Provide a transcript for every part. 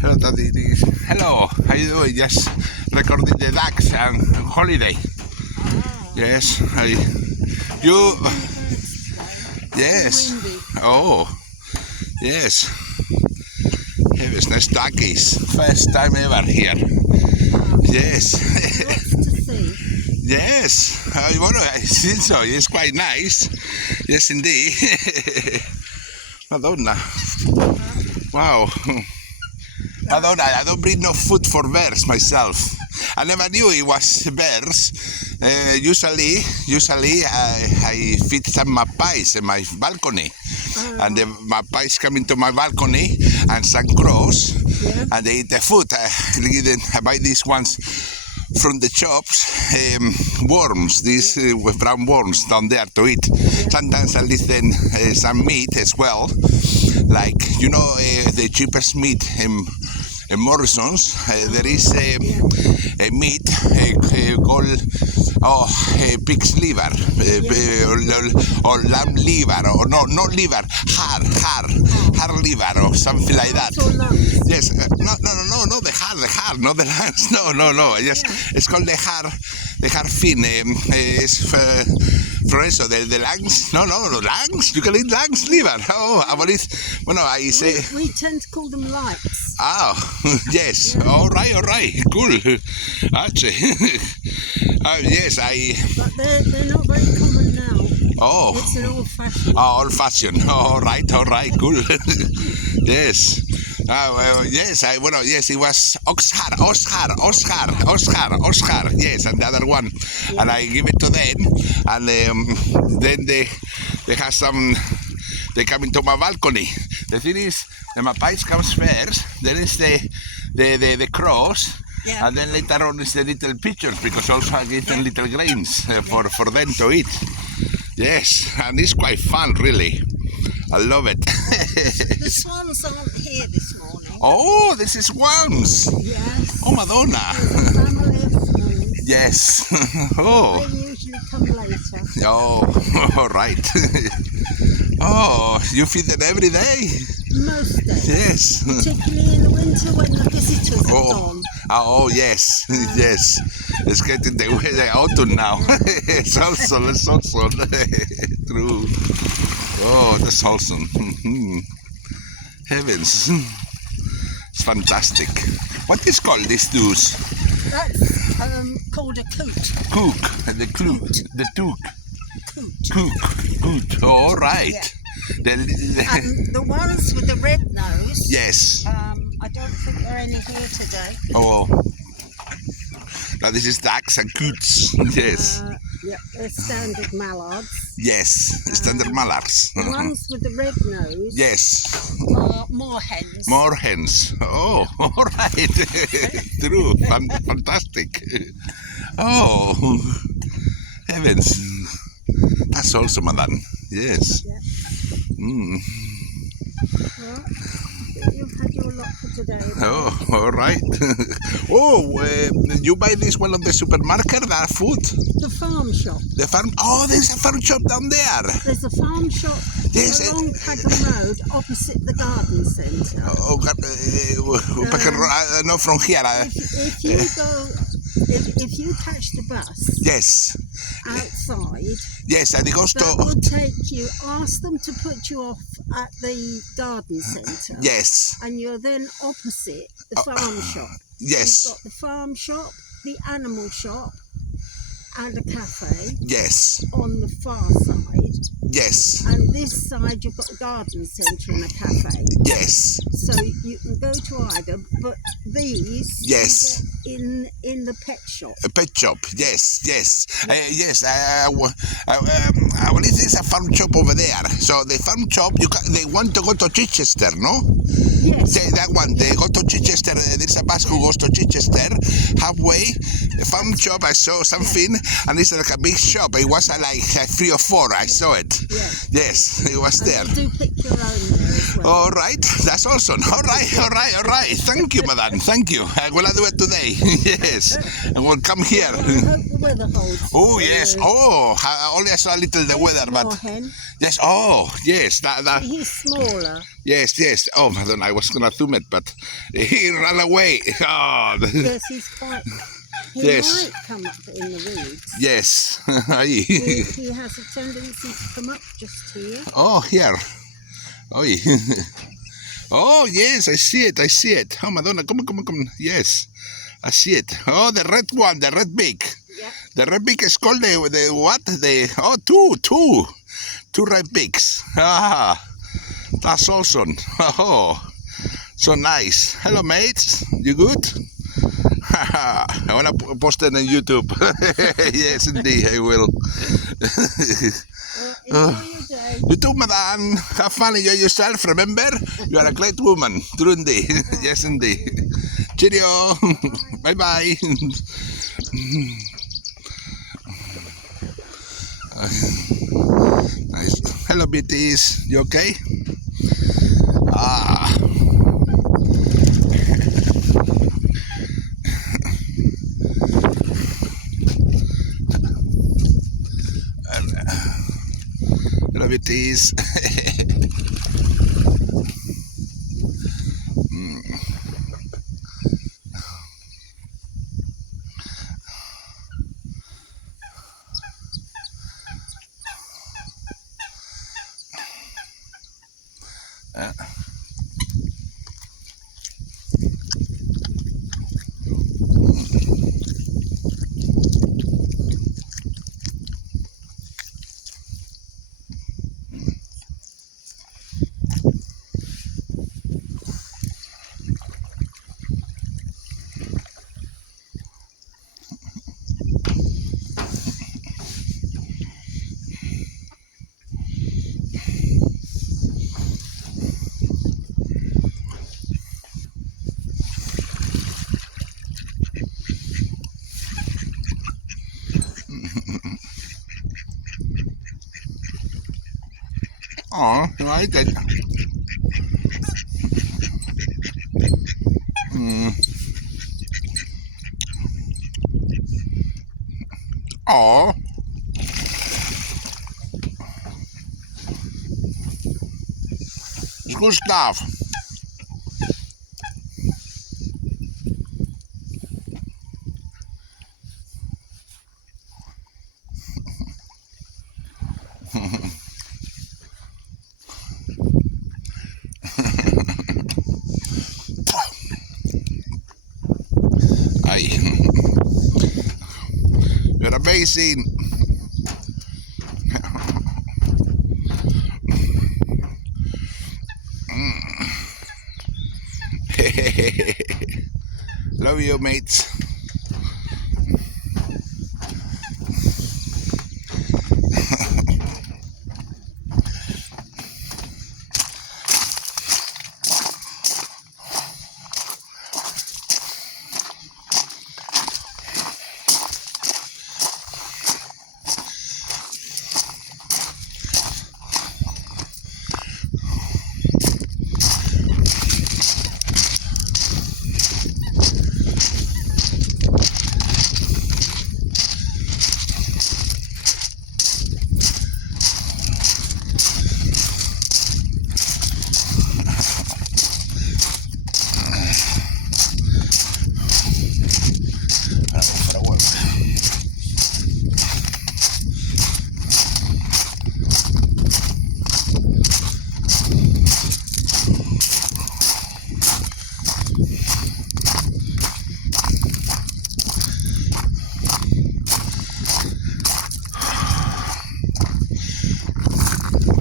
Hello, Daddy. Hello, how you doing? Just recording the ducks and holiday. Yes, you. Yes. Oh, yes. Here's nice duckies. First time ever here. Yes. Yes. I think so. It's quite nice. Yes, indeed. Madonna. Wow. Madonna, I don't bring no food for bears myself. I never knew it was bears. Usually I feed some magpies in my balcony. And the magpies come into my balcony and some crows, and they eat the food. I buy these ones from the shops, worms, these brown worms down there to eat. Sometimes I leave them some meat as well, like, the cheapest meat in Morrison's. There is a meat called pig's liver, or lamb liver, or not liver, heart liver, or something like that. Yes, no, the heart, not the lungs. No. Yes, it's called the heart fin. It's for eso, the lungs. No, lungs. You can eat lungs, liver. Oh, I say. We tend to call them lights. Oh, yes. Yeah. All right. Cool. Actually, yes, But they're not very common now. Oh. It's an old-fashioned. Old-fashioned. All right. Cool. Yes. Yes. Yes. It was Oscar. Yes, and the other one, and I give it to them, and then they have some. They come into my balcony. The thing is, the magpies comes first. Then is the crows, and then later on is the little pigeons, because also I give them little grains for them to eat. Yes, and it's quite fun, really. I love it. The swans aren't here this morning. Oh, this is swans. Yes. Oh, Madonna. Family of swans. Yes. Oh. They usually come later. Oh, all right. Oh, you feed them every day? Most days. Yes. Particularly in the winter when the visitors are gone. Oh, yes. Yes. It's getting the autumn now. It's also true. Oh, that's awesome. Heavens. It's fantastic. What is called these dudes? That's called a coot. Cook. The coot. The took. Coot. All right. Yeah. The ones with the red nose. Yes. I don't think there are any here today. Oh. Now this is ducks and coots. Yes. Yeah, they're standard mallards. Yes, standard mallards. The ones with the red nose. Yes. Are moorhens. Moorhens. Oh, all right. True. Fantastic. Oh, heavens. That's awesome, madam. Yes. Yeah. Mm. Well, you've had your lot for today. Oh, all right. You buy this one on the supermarket, that food? The farm shop. The farm? Oh, there's a farm shop down there. There's a farm shop along Pagham Road, opposite the garden centre. Not from here. If you catch the bus. Yes. Outside. Yes, and it goes that will take you. Ask them to put you off at the garden centre. Yes. And you're then opposite the farm shop. Yes. You've got the farm shop, the animal shop, and a cafe. Yes. On the far side. Yes. And this side you've got a garden centre and a cafe. Yes. So you can go to either, but these yes. in the pet shop. A pet shop, yes. Yes. I believe there's a farm shop over there. So the farm shop, they want to go to Chichester, no? Yes. That one, they go to Chichester. There's a bus who goes to Chichester. Halfway, the farm shop, I saw something, and it's like a big shop. It was like 3 or 4. I saw it. Yes. Yes, it was there. You do pick your own there as well. All right, that's awesome. All right. Thank you, madam. Thank you. Will I do it today? Yes. And we'll come here. Well, I hope the weather holds. Oh, for yes. you. Oh, only I saw a little the weather, but Moorhen. yes. Oh, yes. That. He's smaller. Yes. Oh, Madonna, I was gonna zoom it, but he ran away. Oh, Yes, he's quite. He Yes. might come up in the reeds. yes. He has a tendency to come up just here. Oh, here. Oh, oh, yes, I see it. Oh, Madonna, come on. Yes, I see it. Oh, the red one, the red beak. Yeah. The red beak is called the what? Two red beaks. Ah, that's awesome. Oh, so nice. Hello, mates. You good? I want to post it on YouTube. Yes, indeed, I will. Well, enjoy your day. You too, madam. Have fun, enjoy yourself. Remember, you are a great woman. True indeed. Yes, indeed. Cheerio. Bye-bye. Nice. Hello, beauties. You okay? Ah. Hello, beauties. Oh, you like it? Oh. It's good stuff. Ay. You're amazing. Love you, mates.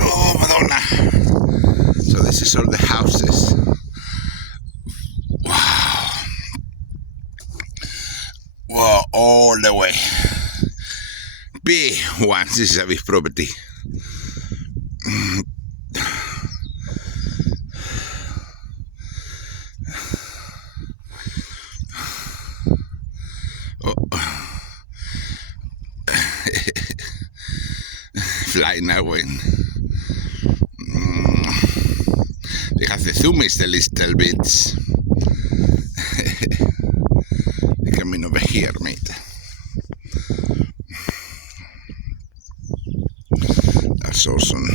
Oh, Madonna. So this is all the houses. Wow, all the way. Big one. This is a big property. Oh. Flying away. They have the thumbs a little bit. They're coming over here, mate. That's awesome.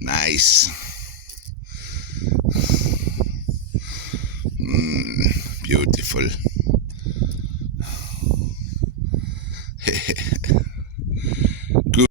Nice. Beautiful.